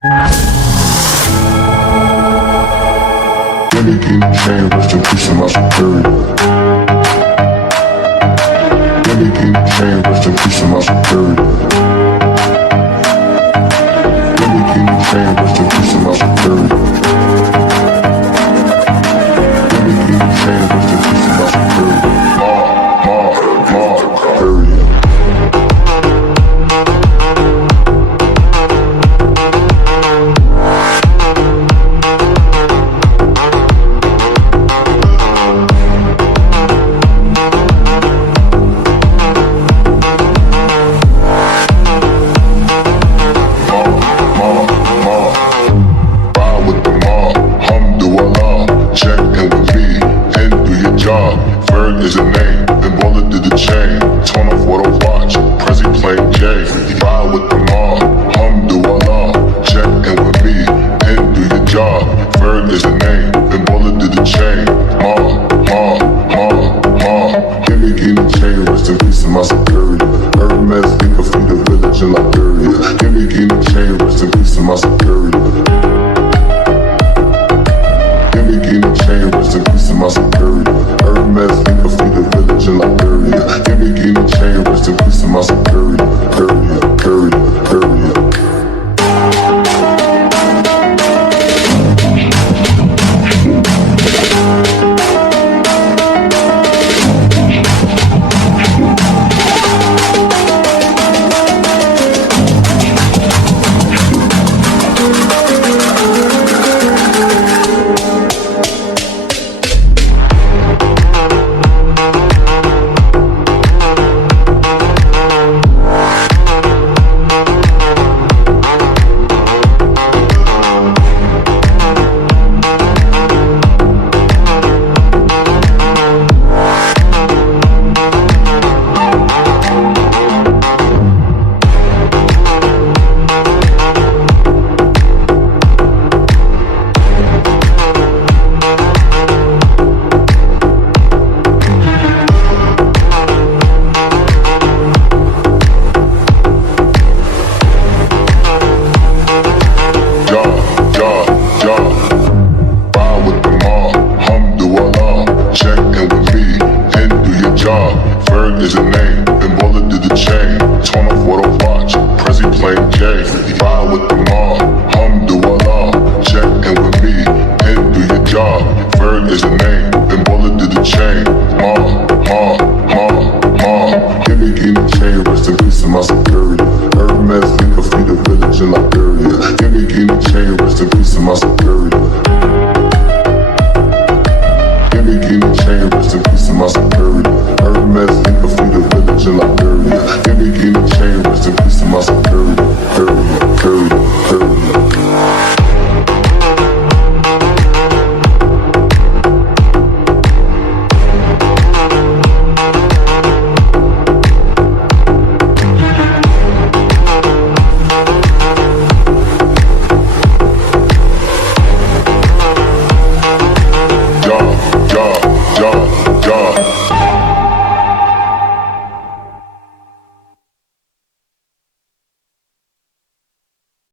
Let me get the chain, rest in peace to my superior. Let me get the chain, rest in peace to my superior. Let me get the chain, rest in peace to my superior. Let me get the chain, rest in peace to my superior. Period. Ferg is a name, then Baller did the chain. Torn off what I watch, Prezi playing J. Ride with the mob, alhamdulillah. Check in with me, and do your job. Ferg is a name, then Baller did the chain. Give me the chain, rest in peace to my superior. Hermes, think of the village in Liberia. Give me the chain, rest in peace to my superior.